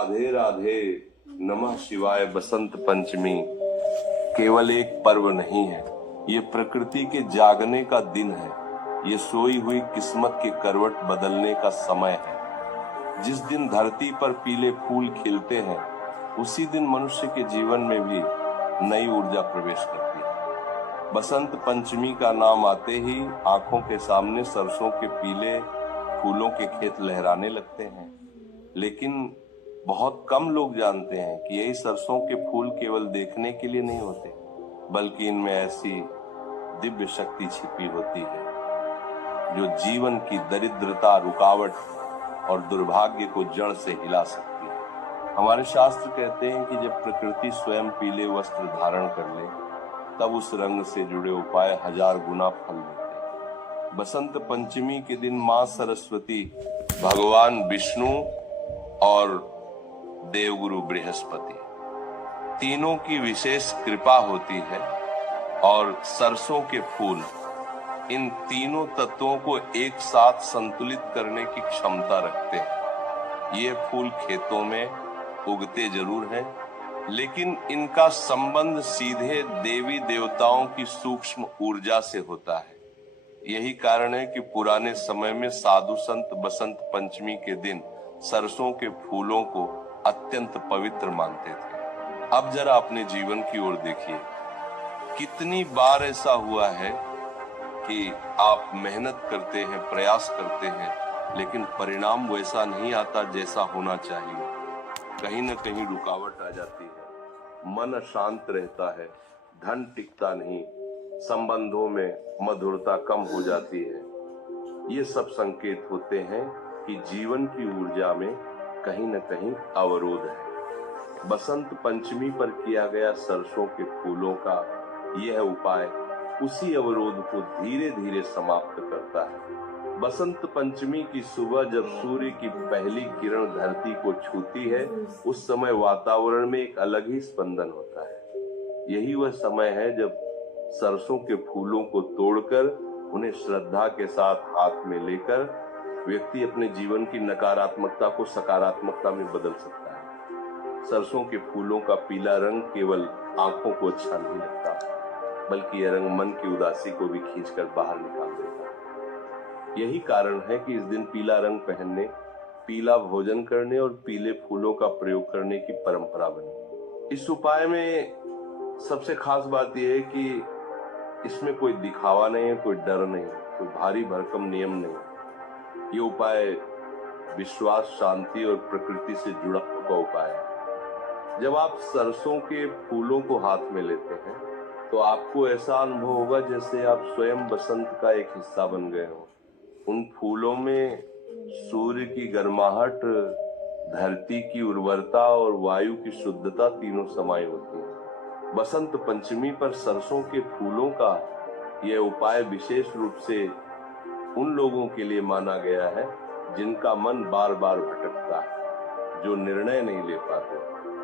राधे राधे। नमः शिवाय। बसंत पंचमी केवल एक पर्व नहीं है, ये प्रकृति के जागने का दिन है। ये सोई हुई किस्मत के करवट बदलने का समय है। जिस दिन धरती पर पीले फूल खिलते हैं, उसी दिन मनुष्य के जीवन में भी नई ऊर्जा प्रवेश करती है। बसंत पंचमी का नाम आते ही आंखों के सामने सरसों के पीले फूलों के खेत लहराने लगते हैं, लेकिन बहुत कम लोग जानते हैं कि यही सरसों के फूल केवल देखने के लिए नहीं होते, बल्कि इनमें ऐसी दिव्य शक्ति छिपी होती है जो जीवन की दरिद्रता, रुकावट और दुर्भाग्य को जड़ से हिला सकती है। हमारे शास्त्र कहते हैं कि जब प्रकृति स्वयं पीले वस्त्र धारण कर ले, तब उस रंग से जुड़े उपाय 1000 गुना फल देते हैं। बसंत पंचमी के दिन मां सरस्वती, भगवान विष्णु और देवगुरु बृहस्पति तीनों की विशेष कृपा होती है, और सरसों के फूल इन तीनों तत्वों को एक साथ संतुलित करने की क्षमता रखते हैं। ये फूल खेतों में उगते जरूर हैं, लेकिन इनका संबंध सीधे देवी देवताओं की सूक्ष्म ऊर्जा से होता है। यही कारण है कि पुराने समय में साधु संत बसंत पंचमी के दिन सरसों के फूलों को अत्यंत पवित्र मानते थे। अब जरा अपने जीवन की ओर देखिए, कितनी बार ऐसा हुआ है कि आप मेहनत करते हैं, प्रयास करते हैं, लेकिन परिणाम वैसा नहीं आता जैसा होना चाहिए। कहीं न कहीं रुकावट आ जाती है, मन अशांत रहता है, धन टिकता नहीं, संबंधों में मधुरता कम हो जाती है। ये सब संकेत होते हैं कि जीवन की ऊर्जा में कहीं न कहीं अवरोध है। बसंत पंचमी पर किया गया सरसों के फूलों का यह उपाय उसी अवरोध को धीरे धीरे समाप्त करता है। बसंत पंचमी की सुबह जब सूर्य की पहली किरण धरती को छूती है, उस समय वातावरण में एक अलग ही स्पंदन होता है। यही वह समय है जब सरसों के फूलों को तोड़कर उन्हें श्रद्धा के साथ हाथ में लेकर व्यक्ति अपने जीवन की नकारात्मकता को सकारात्मकता में बदल सकता है। सरसों के फूलों का पीला रंग केवल आंखों को अच्छा नहीं लगता, बल्कि यह रंग मन की उदासी को भी खींचकर बाहर निकाल देता है। यही कारण है कि इस दिन पीला रंग पहनने, पीला भोजन करने और पीले फूलों का प्रयोग करने की परंपरा बनी। इस उपाय में सबसे खास बात यह है कि इसमें कोई दिखावा नहीं है, कोई डर नहीं, कोई भारी भरकम नियम नहीं। ये उपाय विश्वास, शांति और प्रकृति से जुड़ा हुआ उपाय है। जब आप सरसों के फूलों को हाथ में लेते हैं, तो आपको ऐसा अनुभव होगा जैसे आप स्वयं बसंत का एक हिस्सा बन गए हो। उन फूलों में सूर्य की गर्माहट, धरती की उर्वरता और वायु की शुद्धता तीनों समाई होती है। बसंत पंचमी पर सरसों के फूलों का यह उपाय विशेष रूप से उन लोगों के लिए माना गया है जिनका मन बार बार भटकता है, जो निर्णय नहीं ले पाते,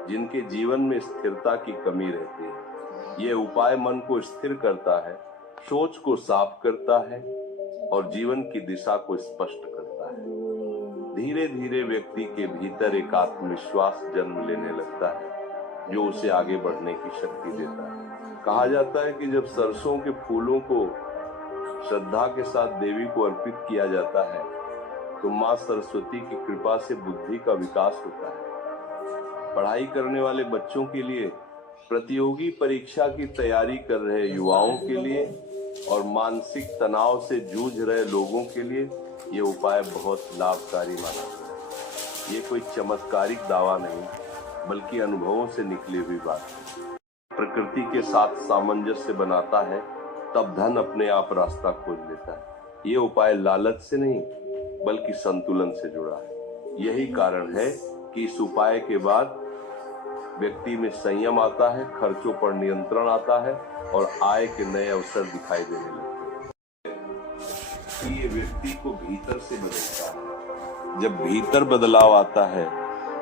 जिनके जीवन में स्थिरता की कमी रहती है। ये उपाय मन को स्थिर करता है, सोच को साफ करता है और जीवन की दिशा को स्पष्ट करता है। धीरे धीरे व्यक्ति के भीतर एक आत्मविश्वास जन्म लेने लगता है, जो उसे आगे बढ़ने की शक्ति देता है। कहा जाता है कि जब सरसों के फूलों को श्रद्धा के साथ देवी को अर्पित किया जाता है, तो मां सरस्वती की कृपा से बुद्धि का विकास होता है। पढ़ाई करने वाले बच्चों के लिए, प्रतियोगी परीक्षा की तैयारी कर रहे युवाओं के लिए और मानसिक तनाव से जूझ रहे लोगों के लिए ये उपाय बहुत लाभकारी माना गया है। ये कोई चमत्कारिक दावा नहीं, बल्कि अनुभवों से निकली हुई बात है। प्रकृति के साथ सामंजस्य बनाता है, तब धन अपने आप रास्ता खोज लेता है। ये उपाय लालच से नहीं, बल्कि संतुलन से जुड़ा है। यही कारण है कि इस उपाय के बाद व्यक्ति में संयम आता है, खर्चों पर नियंत्रण आता है और आय के नए अवसर दिखाई देने लगते हैं। ये व्यक्ति को भीतर से बदलता है। जब भीतर बदलाव आता है,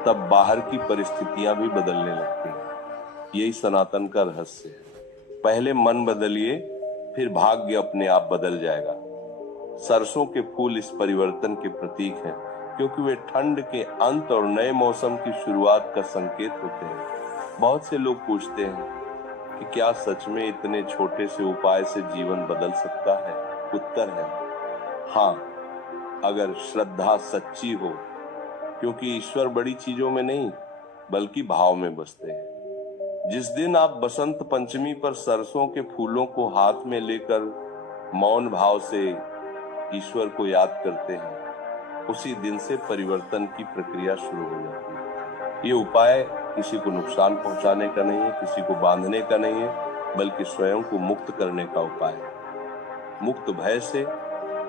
तब बाहर की परिस्थितियां भी बदलने लगती हैं। यही सनातन का रहस्य है। पहले मन बदलिए, फिर भाग्य अपने आप बदल जाएगा। सरसों के फूल इस परिवर्तन के प्रतीक हैं। क्योंकि वे ठंड के अंत और नए मौसम की शुरुआत का संकेत होते हैं। बहुत से लोग पूछते हैं कि क्या सच में इतने छोटे से उपाय से जीवन बदल सकता है? उत्तर है हाँ, अगर श्रद्धा सच्ची हो, क्योंकि ईश्वर बड़ी चीजों में नहीं बल्कि भाव में बसते हैं। जिस दिन आप बसंत पंचमी पर सरसों के फूलों को हाथ में लेकर मौन भाव से ईश्वर को याद करते हैं, उसी दिन से परिवर्तन की प्रक्रिया शुरू हो जाती है। ये उपाय किसी को नुकसान पहुंचाने का नहीं है, किसी को बांधने का नहीं है, बल्कि स्वयं को मुक्त करने का उपाय है। मुक्त भय से,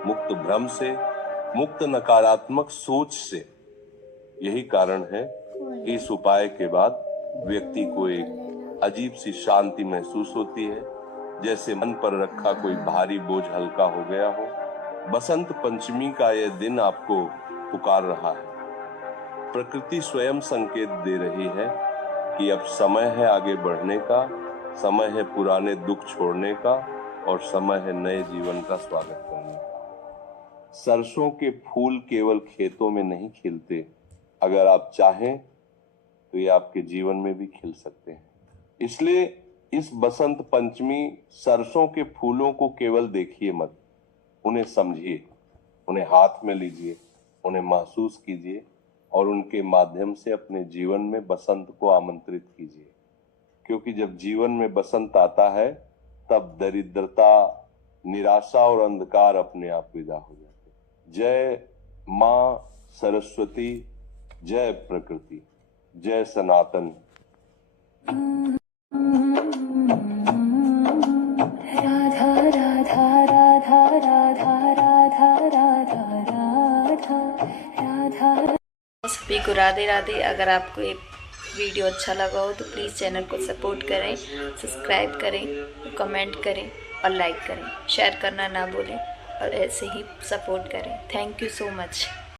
मुक्त भ्रम से, मुक्त नकारात्मक सोच से। यही कारण है कि इस उपाय के बाद व्यक्ति को एक अजीब सी शांति महसूस होती है, जैसे मन पर रखा कोई भारी बोझ हल्का हो गया हो। बसंत पंचमी का यह दिन आपको पुकार रहा है। प्रकृति स्वयं संकेत दे रही है कि अब समय है आगे बढ़ने का, समय है पुराने दुख छोड़ने का और समय है नए जीवन का स्वागत करने का। सरसों के फूल केवल खेतों में नहीं खिलते, अगर आप चाहें तो ये आपके जीवन में भी खिल सकते हैं। इसलिए इस बसंत पंचमी सरसों के फूलों को केवल देखिए मत, उन्हें समझिए, उन्हें हाथ में लीजिए, उन्हें महसूस कीजिए और उनके माध्यम से अपने जीवन में बसंत को आमंत्रित कीजिए। क्योंकि जब जीवन में बसंत आता है, तब दरिद्रता, निराशा और अंधकार अपने आप विदा हो जाते हैं। जय मां सरस्वती, जय प्रकृति, जय सनातन। राधा राधा राधा राधा राधा राधा राधा राधा। सभी को राधे राधे। अगर आपको ये वीडियो अच्छा लगा हो तो प्लीज़ चैनल को सपोर्ट करें, सब्सक्राइब करें, कमेंट करें और लाइक करें। शेयर करना ना भूलें और ऐसे ही सपोर्ट करें। Thank you so much.